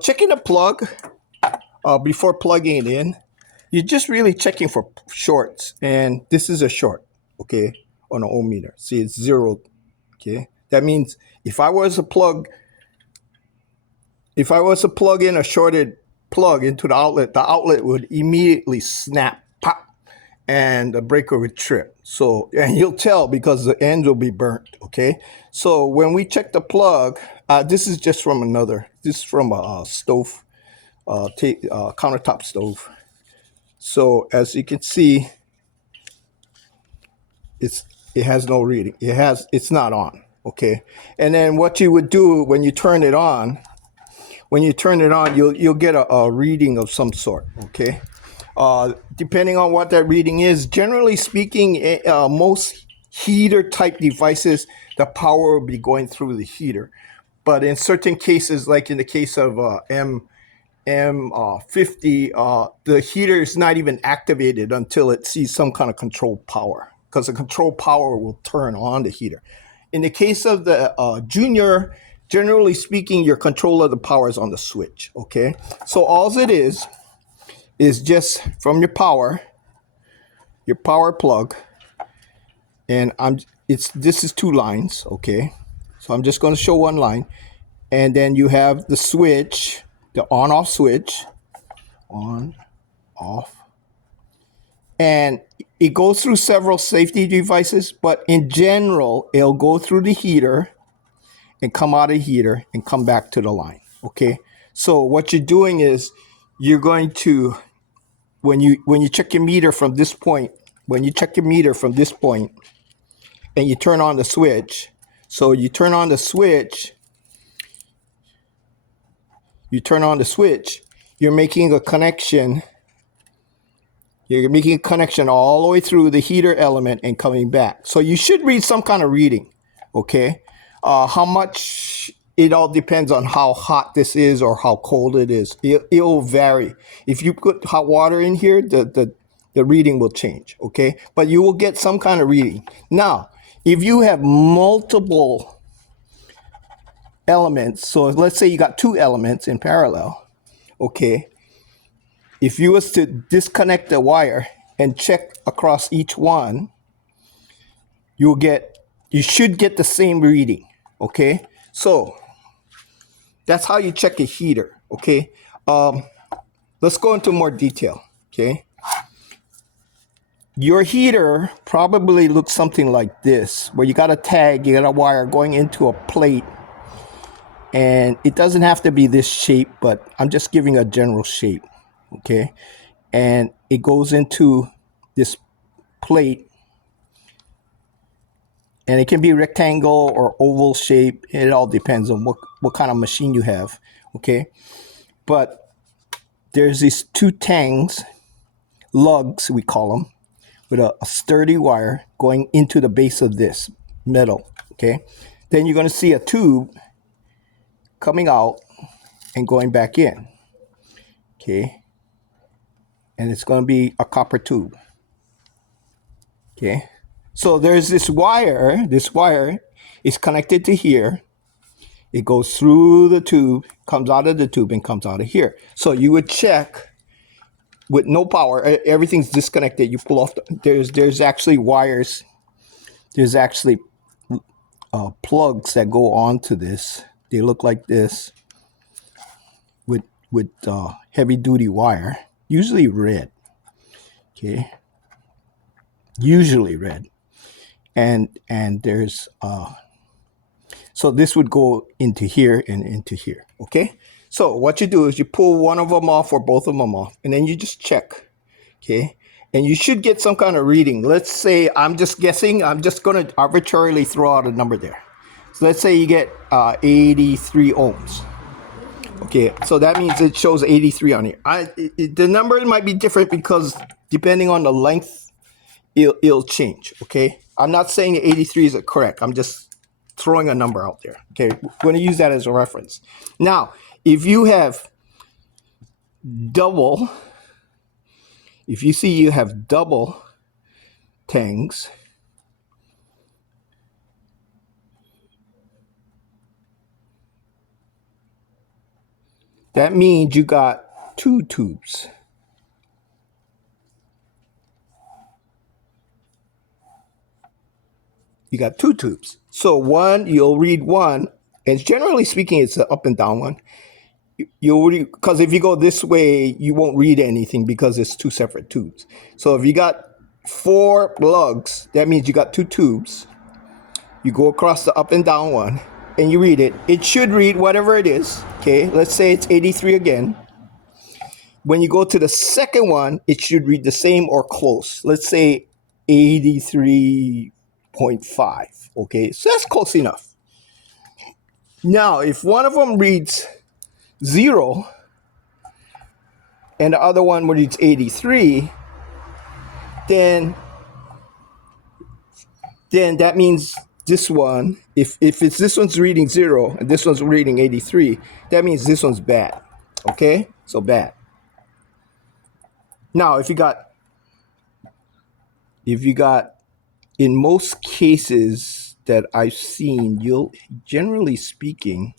Checking the plug before plugging it in, you're just really checking for shorts. And this is a short, okay, on an ohm meter. See, it's zero, okay? That means if I was to plug in a shorted plug into the outlet would immediately snap, pop, and the breaker would trip. So, and you'll tell because the ends will be burnt, okay? So when we check the plug, this is just from this is from a stove, countertop stove. So as you can see, it has no reading. It's not on, okay? And then what you would do when you turn it on, you'll get a reading of some sort, okay? Depending on what that reading is, generally speaking, most heater type devices, the power will be going through the heater. But in certain cases, like in the case of M50, the heater is not even activated until it sees some kind of control power, because the control power will turn on the heater. In the case of the junior, generally speaking, your control of the power is on the switch, okay? So all it is just from your power plug, and this is 2 lines, okay? So I'm just going to show 1 line, and then you have the switch, the on-off switch, on, off, and it goes through several safety devices, but in general, it'll go through the heater and come out of the heater and come back to the line, okay? So what you're doing is you're going to, when you check your meter from this point, and you turn on the switch, so you turn on the switch, you're making a connection. You're making a connection all the way through the heater element and coming back. So you should read some kind of reading, okay? How much, it all depends on how hot this is or how cold it is. It'll vary. If you put hot water in here, the reading will change, okay? But you will get some kind of reading. Now, if you have multiple elements, so let's say you got 2 elements in parallel, okay? If you was to disconnect the wire and check across each one, you should get the same reading, okay? So that's how you check a heater, okay? Let's go into more detail, okay? Your heater probably looks something like this, where you got a wire going into a plate, and it doesn't have to be this shape, but I'm just giving a general shape, okay? And it goes into this plate, and it can be rectangle or oval shape. It all depends on what kind of machine you have, okay? But there's these 2 tangs, lugs we call them, with a sturdy wire going into the base of this metal, okay? Then you're going to see a tube coming out and going back in, okay? And it's going to be a copper tube, okay? So there's this wire is connected to here. It goes through the tube, comes out of the tube, and comes out of here. So you would check with no power, everything's disconnected. You pull off, there's actually wires, there's actually plugs that go onto this. They look like this with heavy duty wire, usually red, okay? Usually red. And there's, so this would go into here and into here, okay? So what you do is you pull one of them off or both of them off, and then you just check, okay? And you should get some kind of reading. Let's say, I'm just guessing, I'm just going to arbitrarily throw out a number there. So let's say you get 83 ohms. Okay, so that means it shows 83 on here. The number might be different because depending on the length, it'll change, okay? I'm not saying 83 is correct. I'm just throwing a number out there, okay? We're going to use that as a reference. Now, if you have double, if you see you have double tangs, that means you got 2 tubes. You got 2 tubes. So one, you'll read one, and generally speaking, it's an up and down one. You'll read, because if you go this way, you won't read anything because it's 2 separate tubes. So if you got 4 lugs, that means you got 2 tubes. You go across the up and down one, and you read it. It should read whatever it is. Okay, let's say it's 83 again. When you go to the second one, it should read the same or close. Let's say 83.5. Okay, so that's close enough. Now, if one of them reads 0 and the other one reads 83, then that means this one, if it's this one's reading 0 and this one's reading 83, that means this one's bad. Okay, so bad. Now, if you got, in most cases that I've seen, you'll, generally speaking,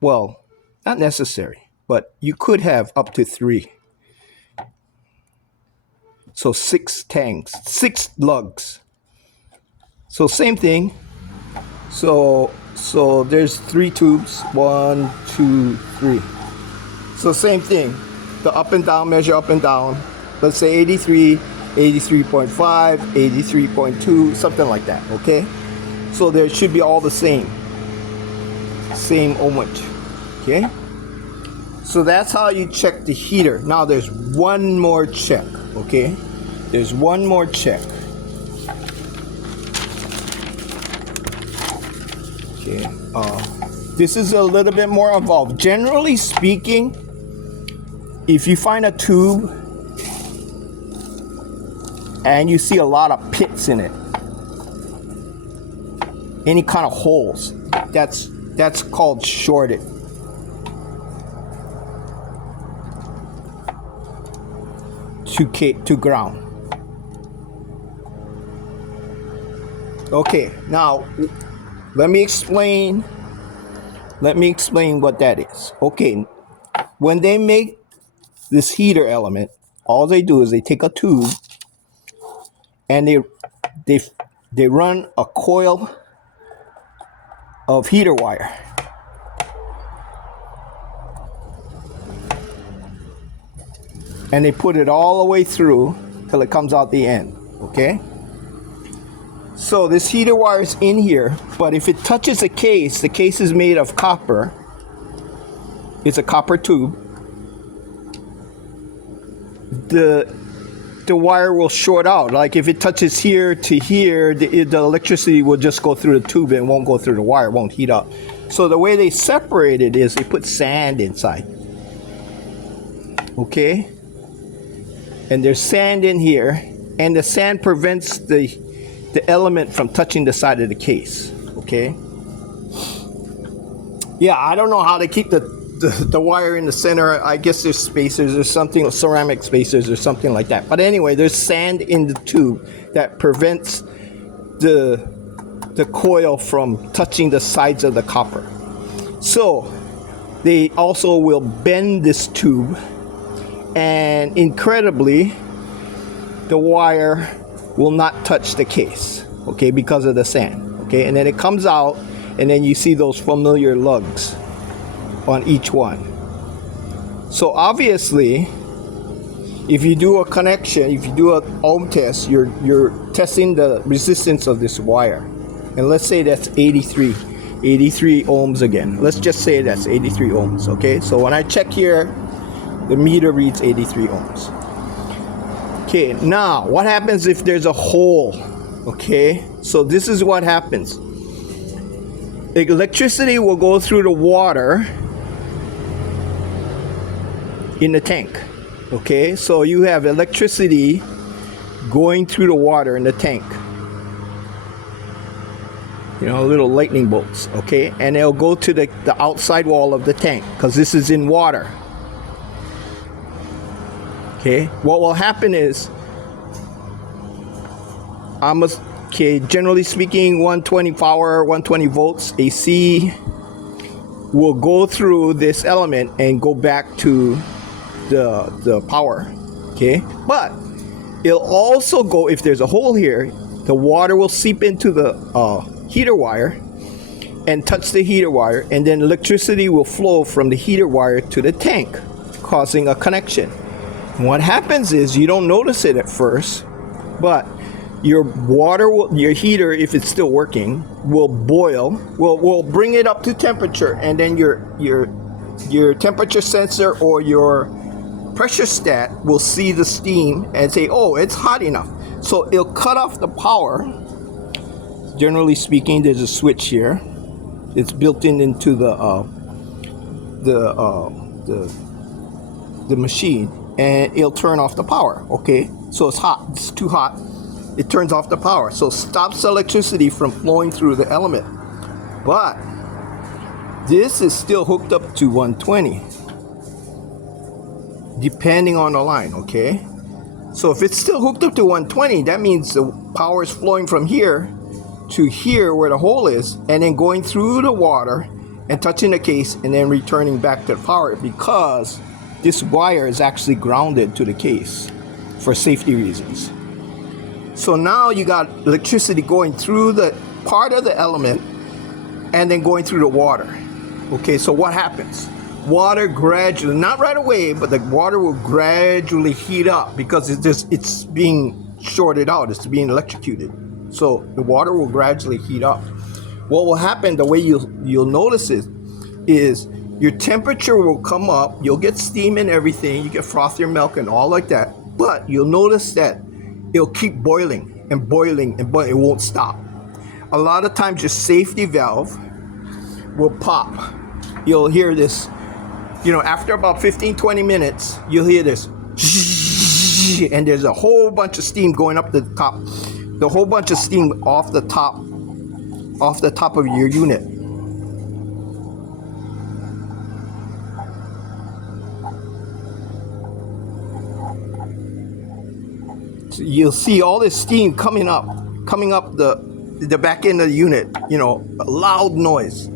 well, not necessary, but you could have up to 3. So 6 tanks, 6 lugs. So same thing. So there's 3 tubes, 1, 2, 3. So same thing. The up and down, measure up and down. Let's say 83, 83.5, 83.2, something like that, okay? So there should be all the same ohmage, okay? So that's how you check the heater. Now there's one more check, okay? There's one more check. Okay, this is a little bit more involved. Generally speaking, if you find a tube and you see a lot of pits in it, any kind of holes, that's called shorted. To ground. Okay, now let me explain what that is. Okay, when they make this heater element, all they do is they take a tube and they run a coil of heater wire. And they put it all the way through till it comes out the end, okay? So this heater wire is in here, but if it touches the case is made of copper. It's a copper tube. The wire will short out. Like if it touches here to here, the electricity will just go through the tube and won't go through the wire, won't heat up. So the way they separate it is they put sand inside. Okay? And there's sand in here, and the sand prevents the element from touching the side of the case. Okay? Yeah, I don't know how to keep the wire in the center. I guess there's spacers or something, ceramic spacers or something like that. But anyway, there's sand in the tube that prevents the coil from touching the sides of the copper. So they also will bend this tube, and incredibly, the wire will not touch the case, okay, because of the sand, okay? And then it comes out, and then you see those familiar lugs on each one. So obviously, if you do a connection, if you do an ohm test, you're testing the resistance of this wire. And let's say that's 83 ohms again. Let's just say that's 83 ohms, okay? So when I check here, the meter reads 83 ohms. Okay, now what happens if there's a hole? Okay, so this is what happens. The electricity will go through the water in the tank. Okay, so you have electricity going through the water in the tank. You know, little lightning bolts, okay? And they'll go to the outside wall of the tank because this is in water. Okay, what will happen is, generally speaking, 120 power, 120 volts AC will go through this element and go back to the power, okay? But it'll also go, if there's a hole here, the water will seep into the heater wire and touch the heater wire, and then electricity will flow from the heater wire to the tank, causing a connection. And what happens is, you don't notice it at first, but your water your heater, if it's still working, will boil, will bring it up to temperature, and then your temperature sensor or your pressure stat will see the steam and say, oh, it's hot enough. So it'll cut off the power. Generally speaking, there's a switch here. It's built into the machine, and it'll turn off the power. Okay, so it's hot. It's too hot. It turns off the power, so stops electricity from flowing through the element. But this is still hooked up to 120, depending on the line. Okay, so if it's still hooked up to 120, that means the power is flowing from here to here where the hole is, and then going through the water and touching the case, and then returning back to the power, because this wire is actually grounded to the case for safety reasons. So now you got electricity going through the part of the element and then going through the water. Okay, so what happens? Water gradually, not right away, but the water will gradually heat up because it's being shorted out, it's being electrocuted. So the water will gradually heat up. What will happen, the way you'll notice it, is your temperature will come up, you'll get steam and everything, you get frothier milk and all like that, but you'll notice that it'll keep boiling and boiling and boiling, it won't stop. A lot of times your safety valve will pop. You'll hear this, after about 15-20 minutes, you'll hear this, and there's a whole bunch of steam going up the top, the whole bunch of steam off the top of your unit. So you'll see all this steam coming up the back end of the unit, a loud noise.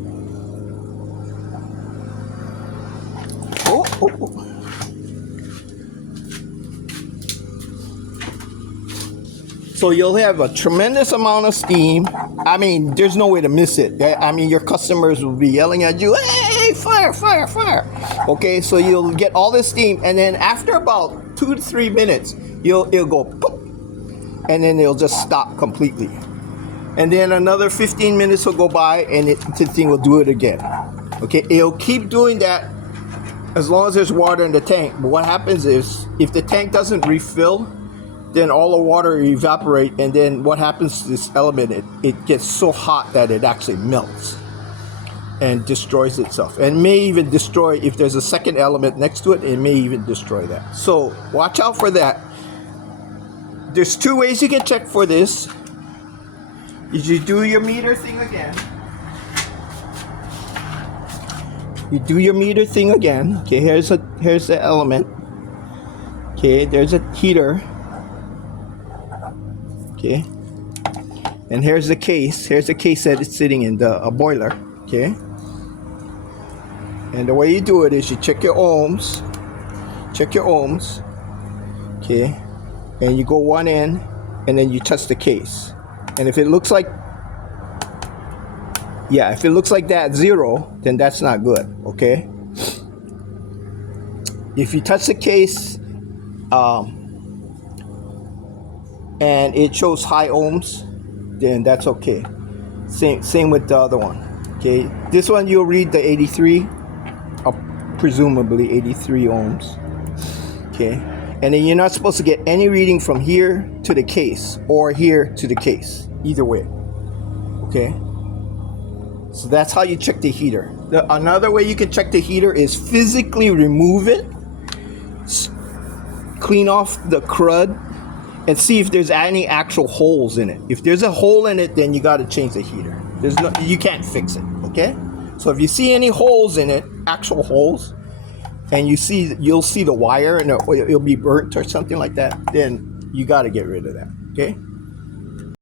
Oh. So you'll have a tremendous amount of steam. I mean, there's no way to miss it. I mean, your customers will be yelling at you, hey, fire, fire, fire. Okay, so you'll get all this steam, and then after about 2 to 3 minutes, it'll go poof, and then it'll just stop completely. And then another 15 minutes will go by, and the thing will do it again. Okay, it'll keep doing that as long as there's water in the tank. But what happens is, if the tank doesn't refill, then all the water evaporate, and then what happens to this element, it gets so hot that it actually melts and destroys itself, and may even destroy, if there's a second element next to it, it may even destroy that. So watch out for that. There's 2 ways you can check for this. You do your meter thing again. Okay, here's the element. Okay, there's a heater. Okay, and here's the case. Here's the case that it's sitting in, a boiler. Okay, and the way you do it is you check your ohms. Okay, and you go one end, and then you touch the case. And if it looks like, that 0, then that's not good. Okay, if you touch the case, and it shows high ohms, then that's okay. Same with the other one. Okay, this one you'll read the 83, presumably 83 ohms. Okay, and then you're not supposed to get any reading from here to the case or here to the case, either way. Okay, so that's how you check the heater. Another way you can check the heater is physically remove it, clean off the crud, and see if there's any actual holes in it. If there's a hole in it, then you got to change the heater. You can't fix it. Okay, so if you see any holes in it, actual holes, and you'll see the wire and it'll be burnt or something like that, then you got to get rid of that. Okay.